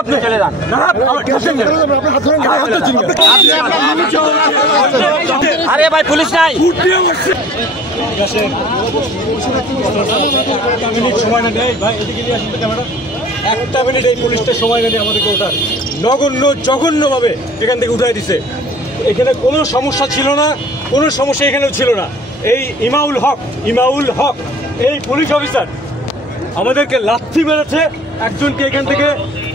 আপনি চলে যান। আরে ভাই পুলিশ নাই। একটা মিনিট এই পুলিশটা সময় নেই আমাদেরকে ওঠার। জঘন্যভাবে এখান থেকে উঠাই দিছে। এখানে কোনো সমস্যা ছিল না, কোনো সমস্যা এখানেও ছিল না। এই ইমাউল হক এই পুলিশ অফিসার আমাদেরকে লাথি মেরেছে, একজনকে এখান থেকে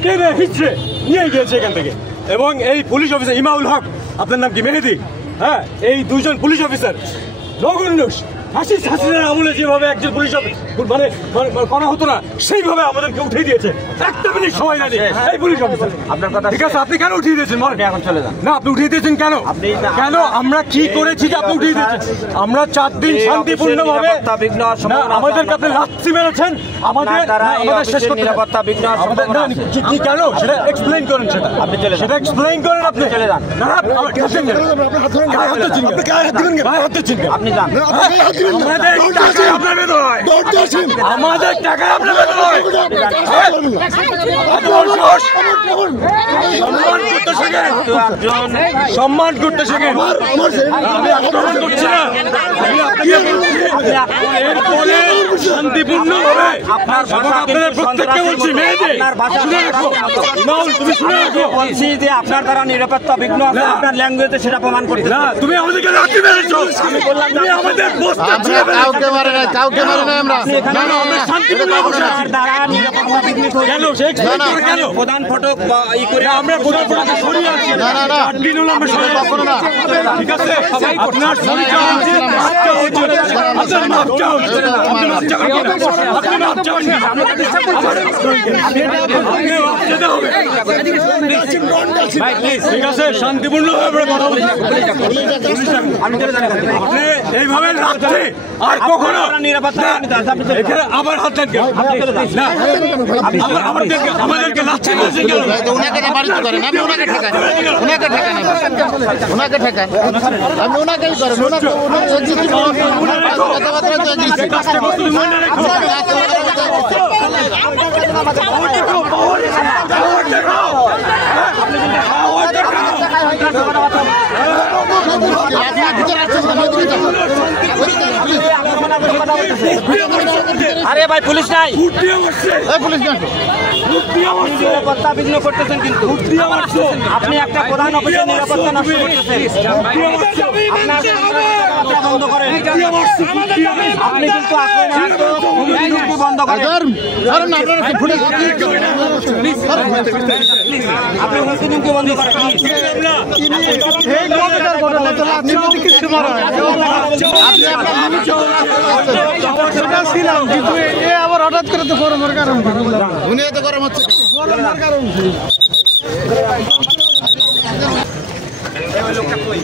টেনে হিচড়ে নিয়ে গিয়েছে এখান থেকে। এবং এই পুলিশ অফিসার ইমাউল হক, আপনার নাম কি? মেহেদি। হ্যাঁ, এই দুজন পুলিশ অফিসার নগণ্য হাসিনার আমলে যেভাবে একজন পুলিশ মানে করা হতো না, সেইভাবে আমাদেরকে উঠিয়ে দিয়েছে। একটা মিনিট সময় না দিয়ে এই পুলিশ অফিসার। আপনার কথা ঠিক আছে, আপনি কেন উঠিয়ে দিয়েছেন? এখন চলে যান। না, আপনি উঠিয়ে দিয়েছেন কেন? কেন? আমরা কি করেছি যে আপনি উঠিয়ে দিয়েছেন? আমরা 4 দিন শান্তিপূর্ণভাবে, আমাদেরকে আপনি লাথি মেরেছেন, আমাদের শেষ করতে নিরাপত্তা বিঘ্ন কি কেন সেটা এক্সপ্লেইন করেন। সেটা এক্সপ্লেইন করেন। আপনি চলে যান। না, আপনি যান। আমাদের টাকা আপনার সম্মান করতে শেখেন। আমি আক্রমণ করছি না, শান্তিপূর্ণ ভাবে আপনাদের প্রত্যেককে বলছি, তুমি শুনে রাখো, বলছি যে আপনার দ্বারা নিরাপত্তা বিঘ্ন আছে, আপনার ল্যাঙ্গুয়েজে সেটা প্রমাণ করতে। না, তুমি আমাদেরকে লাথি মেরেছো। আমি বললাম তুমি আমাদের কাউকে মারে নাই আমরা। আমরা শান্তিপূর্ণ বসে আছি। কেন সে কেন প্রধান ফটক করে আমরা প্রধান ফটকে সরিয়ে আছি। না 8 দিন হলো আমরা সরিয়ে আছি। ঠিক আছে, আপনার শরীরটা হচ্ছে আপনার মাপ চাও। ঠিক আছে, শান্তিপূর্ণভাবে কথা বলছি। আপনি এইভাবে রাখতে আর কখনো এখানে আবার হাত দেন কেন? না, আমাদেরকে লাথি মেরেছেন কেন? ওনাকে বাড়িতে করেন, আমি ওনাকে ঠেকান, ওনাকে ঠেকান, আমি ওনাকেই করেন। আরে ভাই পুলিশ নাই। পুলিশ নিরাপত্তা বিঘ্ন করতেছেন, কিন্তু আপনি একটা প্রধান অফিসের নিরাপত্তা নষ্ট করতেছেন। আপনার বন্ধ করেন। আপনি কিন্তু বন্ধ করেন। আপনি হুমকি বন্ধ করেন। ছিলাম, কিন্তু আবার হঠাৎ করে তো গরমের কারণ উনি তো গরম হচ্ছে। গরমের কারণ লোকটা কই